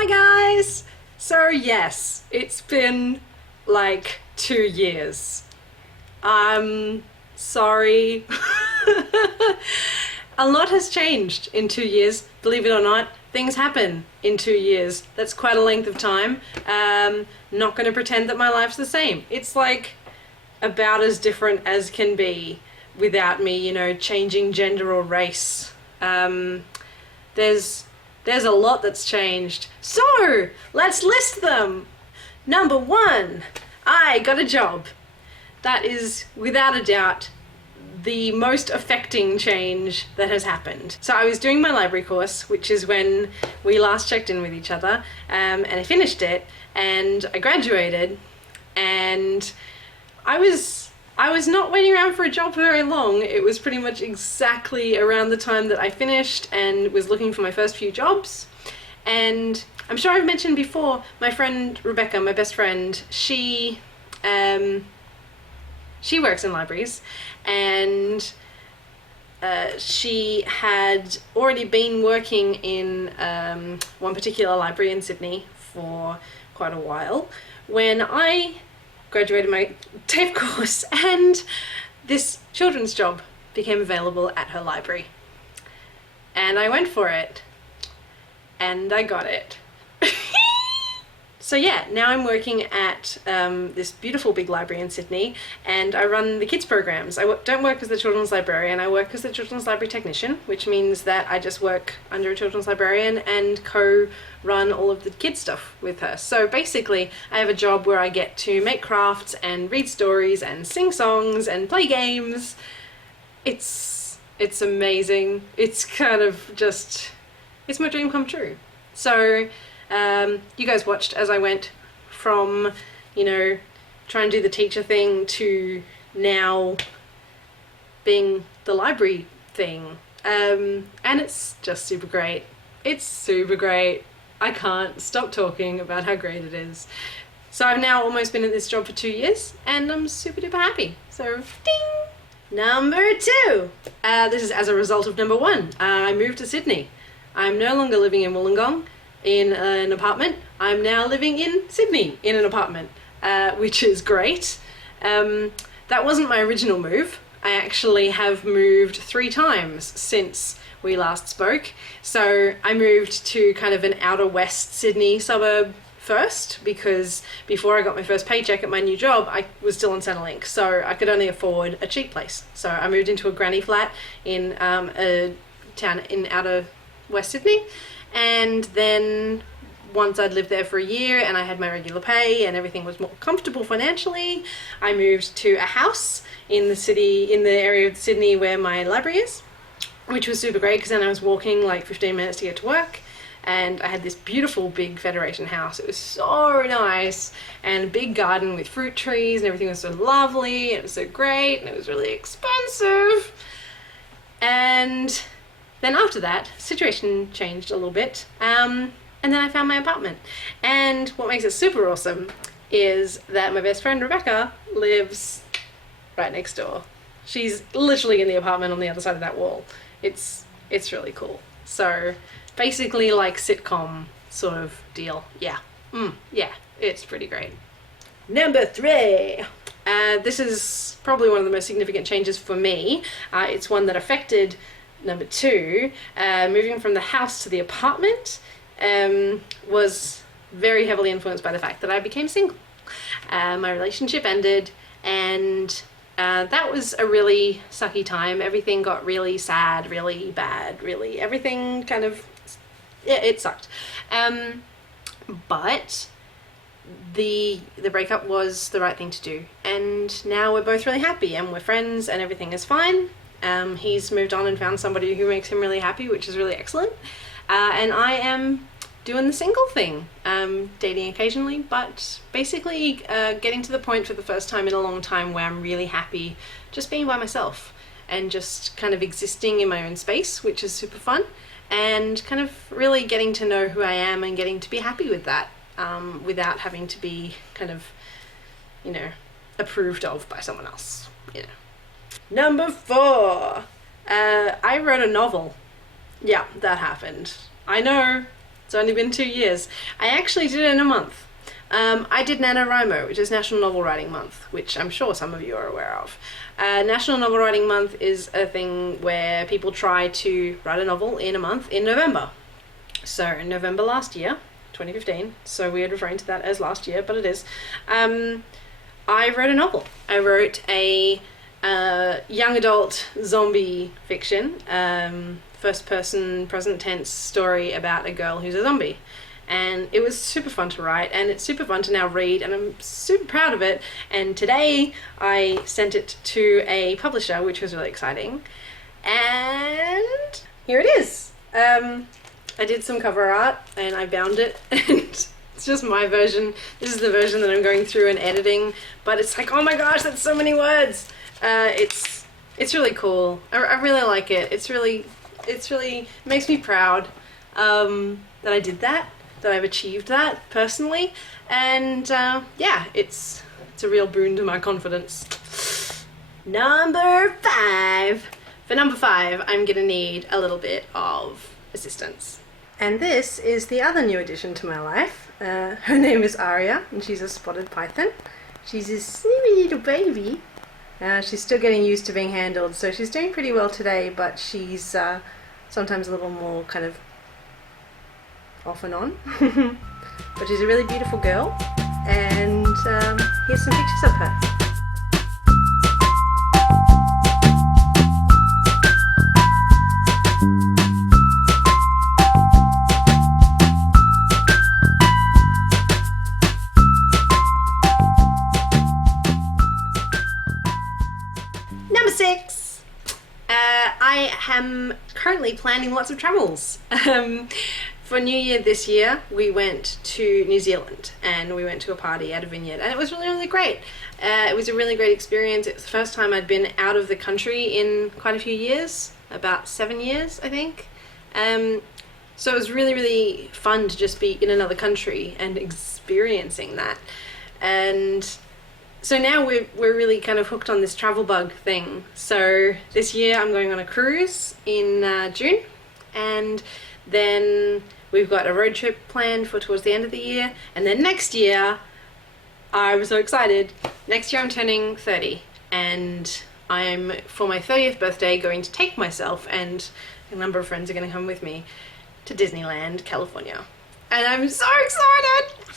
Hi guys! So yes, it's been like 2 years. I'm sorry. A lot has changed in 2 years, believe it or not. Things happen in 2 years. That's quite a length of time. Not gonna pretend that my life's the same. It's like about as different as can be without me, you know, changing gender or race. There's a lot that's changed. So, let's list them. Number 1, I got a job. That is, without a doubt, the most affecting change that has happened. So I was doing my library course, which is when we last checked in with each other, and I finished it, and I graduated, and I was not waiting around for a job for very long. It was pretty much exactly around the time that I finished and was looking for my first few jobs. And I'm sure I've mentioned before, my friend Rebecca, my best friend, she works in libraries, and she had already been working in one particular library in Sydney for quite a while when I graduated my TAFE course, and this children's job became available at her library. And I went for it, and I got it. So yeah, now I'm working at this beautiful big library in Sydney, and I run the kids programs. I don't work as the children's librarian, I work as the children's library technician, which means that I just work under a children's librarian and co-run all of the kids stuff with her. So basically, I have a job where I get to make crafts and read stories and sing songs and play games. It's amazing. It's kind of just, it's my dream come true. So you guys watched as I went from, you know, trying to do the teacher thing to now being the library thing. And it's just super great. It's super great. I can't stop talking about how great it is. So I've now almost been at this job for 2 years, and I'm super duper happy. So, ding! Number 2. This is as a result of number 1. I moved to Sydney. I'm no longer living in Wollongong in an apartment. I'm now living in Sydney in an apartment, which is great. That wasn't my original move. I actually have moved 3 times since we last spoke. So I moved to kind of an outer west Sydney suburb first, because before I got my first paycheck at my new job, I was still on Centrelink, so I could only afford a cheap place. So I moved into a granny flat in a town in outer West Sydney, and then once I'd lived there for a year and I had my regular pay and everything was more comfortable financially, I moved to a house in the city, in the area of Sydney where my library is, which was super great because then I was walking like 15 minutes to get to work, and I had this beautiful big Federation house. It was so nice, and a big garden with fruit trees, and everything was so lovely, and it was so great, and it was really expensive. And then after that, situation changed a little bit, and then I found my apartment. And what makes it super awesome is that my best friend Rebecca lives right next door. She's literally in the apartment on the other side of that wall. It's really cool. So basically like sitcom sort of deal. Yeah, yeah, it's pretty great. Number 3. This is probably one of the most significant changes for me. It's one that affected number 2, moving from the house to the apartment, was very heavily influenced by the fact that I became single. My relationship ended, and that was a really sucky time. Everything got really sad, really bad, really everything kind of, yeah, it sucked. But the breakup was the right thing to do, and now we're both really happy and we're friends and everything is fine. He's moved on and found somebody who makes him really happy, which is really excellent. And I am doing the single thing, dating occasionally, but basically getting to the point for the first time in a long time where I'm really happy just being by myself and just kind of existing in my own space, which is super fun, and kind of really getting to know who I am and getting to be happy with that, without having to be kind of, you know, approved of by someone else, you know. Number 4, I wrote a novel. Yeah, that happened. I know, It's only been 2 years. I actually did it in a month. I did NaNoWriMo, which is National Novel Writing Month, which I'm sure some of you are aware of. National Novel Writing Month is a thing where people try to write a novel in a month in November. So in November last year, 2015, so weird referring to that as last year, but it is, I wrote a novel. I wrote a young adult zombie fiction, first person present tense story about a girl who's a zombie. And it was super fun to write, and it's super fun to now read, and I'm super proud of it. And today I sent it to a publisher, which was really exciting. And here it is. I did some cover art and I bound it, and it's just my version. This is the version that I'm going through and editing, but it's like, oh my gosh, that's so many words. It's really cool. I really like it. It's really makes me proud that I did that. That I've achieved that personally, and yeah, it's a real boon to my confidence. Number 5. For number 5, I'm gonna need a little bit of assistance. And this is the other new addition to my life. Her name is Arya, and she's a spotted python. She's a skinny little baby. She's still getting used to being handled, so she's doing pretty well today, but she's sometimes a little more kind of off and on. But she's a really beautiful girl, and here's some pictures of her. Number 6. I am currently planning lots of travels. For New Year this year, we went to New Zealand, and we went to a party at a vineyard, and it was really, really great. It was a really great experience. It was the first time I'd been out of the country in quite a few years, about 7 years, I think. So it was really, really fun to just be in another country and experiencing that. And so now we're really kind of hooked on this travel bug thing. So this year I'm going on a cruise in June, and then we've got a road trip planned for towards the end of the year, and then next year, I'm so excited. Next year I'm turning 30, and I'm, for my 30th birthday, going to take myself, and a number of friends are going to come with me, to Disneyland, California. And I'm so excited!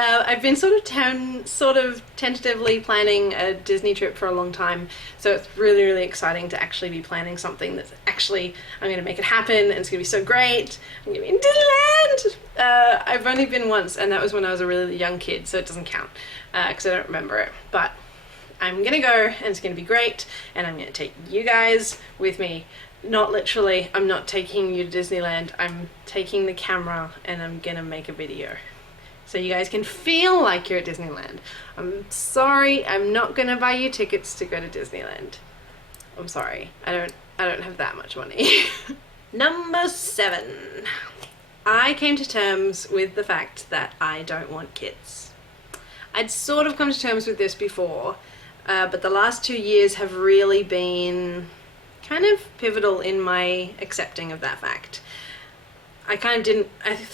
I've been sort of tentatively planning a Disney trip for a long time, so it's really, really exciting to actually be planning something that's actually, I'm going to make it happen, and it's going to be so great. I'm going to be in Disneyland! I've only been once, and that was when I was a really young kid, so it doesn't count, because I don't remember it, but I'm going to go, and it's going to be great, and I'm going to take you guys with me. Not literally, I'm not taking you to Disneyland, I'm taking the camera, and I'm going to make a video. So you guys can feel like you're at Disneyland. I'm sorry, I'm not gonna buy you tickets to go to Disneyland. I'm sorry, I don't have that much money. Number 7. I came to terms with the fact that I don't want kids. I'd sort of come to terms with this before, but the last 2 years have really been kind of pivotal in my accepting of that fact. I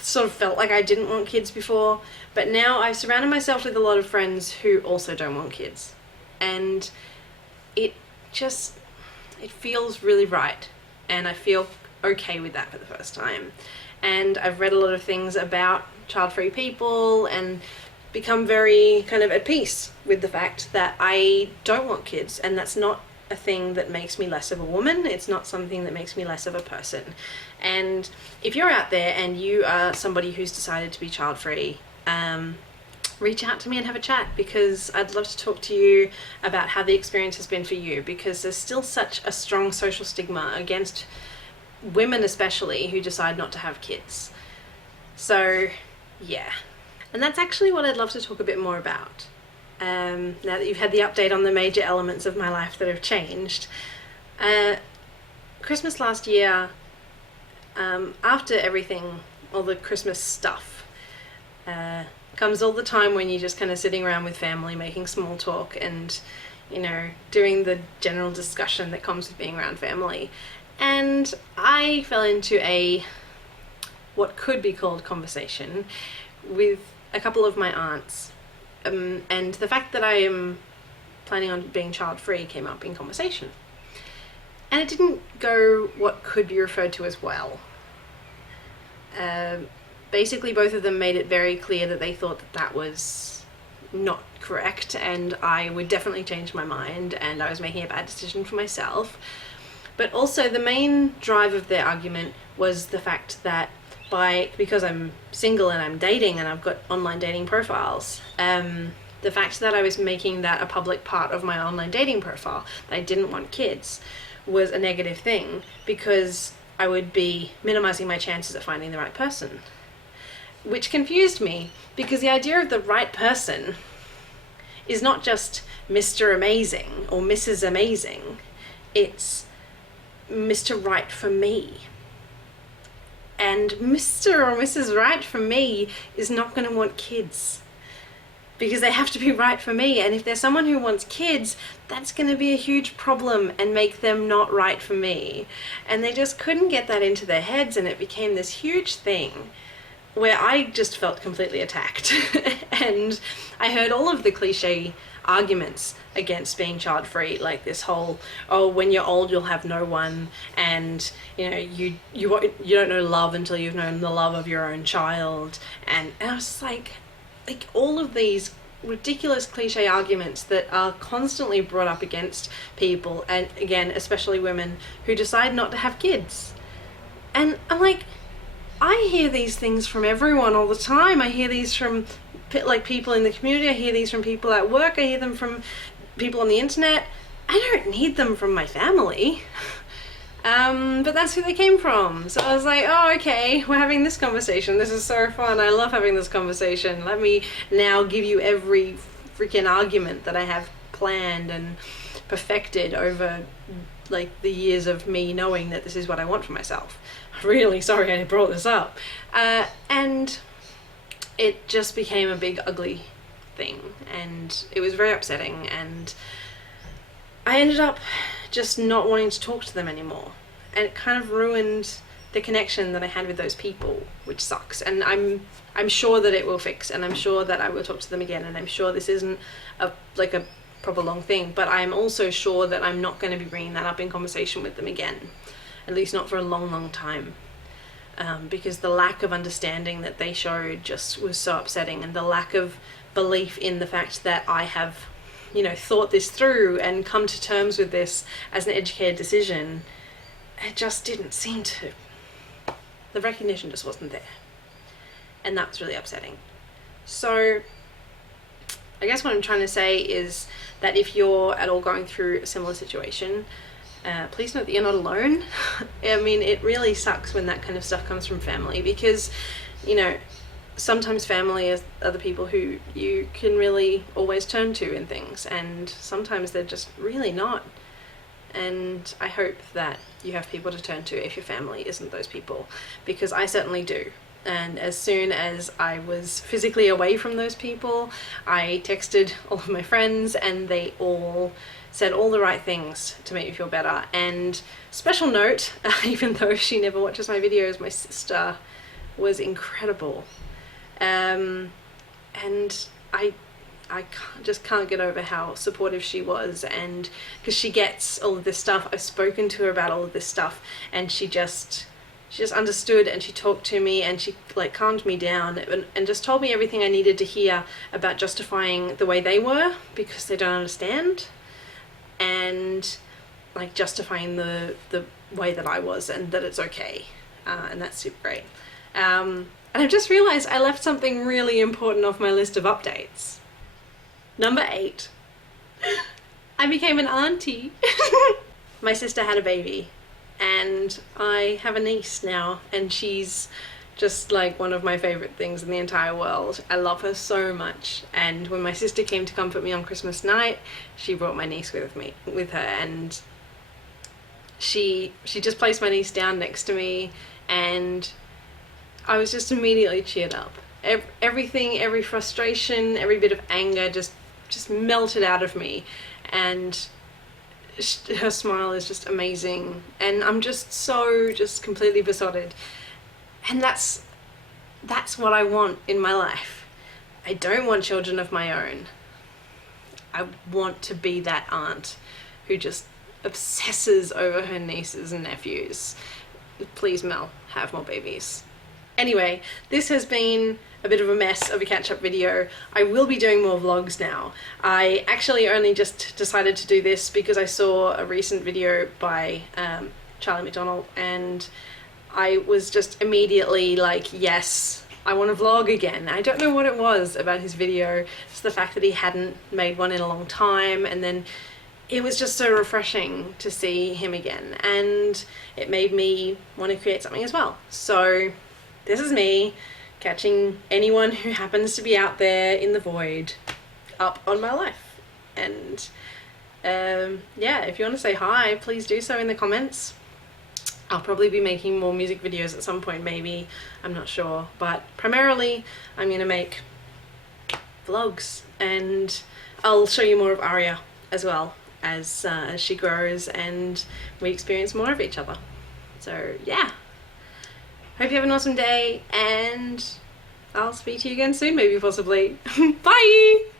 sort of felt like I didn't want kids before, but now I've surrounded myself with a lot of friends who also don't want kids. And it feels really right, and I feel okay with that for the first time. And I've read a lot of things about child-free people and become very kind of at peace with the fact that I don't want kids, and that's not a thing that makes me less of a woman. It's not something that makes me less of a person. And if you're out there and you are somebody who's decided to be child-free, reach out to me and have a chat, because I'd love to talk to you about how the experience has been for you, because there's still such a strong social stigma against women especially who decide not to have kids. So yeah, and that's actually what I'd love to talk a bit more about. Now that you've had the update on the major elements of my life that have changed. Christmas last year, after everything, all the Christmas stuff, comes all the time when you're just kind of sitting around with family making small talk and, you know, doing the general discussion that comes with being around family. And I fell into a what could be called conversation with a couple of my aunts. And the fact that I am planning on being child-free came up in conversation. And it didn't go what could be referred to as well. Basically, both of them made it very clear that they thought that that was not correct, and I would definitely change my mind, and I was making a bad decision for myself. But also the main drive of their argument was the fact that because I'm single and I'm dating and I've got online dating profiles, the fact that I was making that a public part of my online dating profile, that I didn't want kids, was a negative thing, because I would be minimizing my chances of finding the right person. Which confused me, because the idea of the right person is not just Mr. Amazing or Mrs. Amazing, it's Mr. Right for me. And Mr. or Mrs. Right for me is not going to want kids, because they have to be right for me. And if there's someone who wants kids, that's going to be a huge problem and make them not right for me. And they just couldn't get that into their heads, and it became this huge thing where I just felt completely attacked. And I heard all of the cliche arguments against being child-free, like this whole, oh, when you're old you'll have no one, and you know, you don't know love until you've known the love of your own child. And I was like all of these ridiculous cliche arguments that are constantly brought up against people, and again, especially women who decide not to have kids. And I'm like, I hear these things from everyone all the time. I hear these from people in the community, I hear these from people at work, I hear them from people on the internet. I don't need them from my family. But that's who they came from. So I was like, oh, okay, we're having this conversation. This is so fun. I love having this conversation. Let me now give you every freaking argument that I have planned and perfected over like the years of me knowing that this is what I want for myself. Really sorry I brought this up. And it just became a big ugly thing, and it was very upsetting, and I ended up just not wanting to talk to them anymore, and it kind of ruined the connection that I had with those people, which sucks. And I'm sure that it will fix, and I'm sure that I will talk to them again, and I'm sure this isn't a proper long thing, but I'm also sure that I'm not going to be bringing that up in conversation with them again, at least not for a long time. Because the lack of understanding that they showed just was so upsetting, and the lack of belief in the fact that I have, thought this through and come to terms with this as an educated decision, it just didn't seem to. The recognition just wasn't there, and that was really upsetting. So I guess what I'm trying to say is that if you're at all going through a similar situation, please note that you're not alone. I mean, it really sucks when that kind of stuff comes from family, because, sometimes family are the people who you can really always turn to in things, and sometimes they're just really not. And I hope that you have people to turn to if your family isn't those people, because I certainly do. And as soon as I was physically away from those people, I texted all of my friends, and they all said all the right things to make me feel better. And special note, even though she never watches my videos, my sister was incredible. And I just can't get over how supportive she was, and because she gets all of this stuff, I've spoken to her about all of this stuff, and she just understood, and she talked to me, and she calmed me down, and just told me everything I needed to hear about justifying the way they were, because they don't understand, and justifying the way that I was, and that it's okay, and that's super great. And I've just realized I left something really important off my list of updates. Number 8. I became an auntie. My sister had a baby, and I have a niece now, and she's just one of my favorite things in the entire world. I love her so much, and when my sister came to comfort me on Christmas night, she brought my niece with her, and she just placed my niece down next to me, and I was just immediately cheered up. Everything, every frustration, every bit of anger just melted out of me, and her smile is just amazing, and I'm just completely besotted. And that's what I want in my life. I don't want children of my own. I want to be that aunt who just obsesses over her nieces and nephews. Please, Mel, have more babies. Anyway, this has been a bit of a mess of a catch-up video. I will be doing more vlogs now. I actually only just decided to do this because I saw a recent video by Charlie McDonald, and I was just immediately like, yes, I want to vlog again. I don't know what it was about his video. It's the fact that he hadn't made one in a long time, and then it was just so refreshing to see him again, and it made me want to create something as well. So this is me catching anyone who happens to be out there in the void up on my life. And yeah, if you want to say hi, please do so in the comments. I'll probably be making more music videos at some point, maybe, I'm not sure, but primarily I'm gonna make vlogs, and I'll show you more of Arya as well as she grows and we experience more of each other. So yeah, hope you have an awesome day, and I'll speak to you again soon, maybe, possibly. Bye!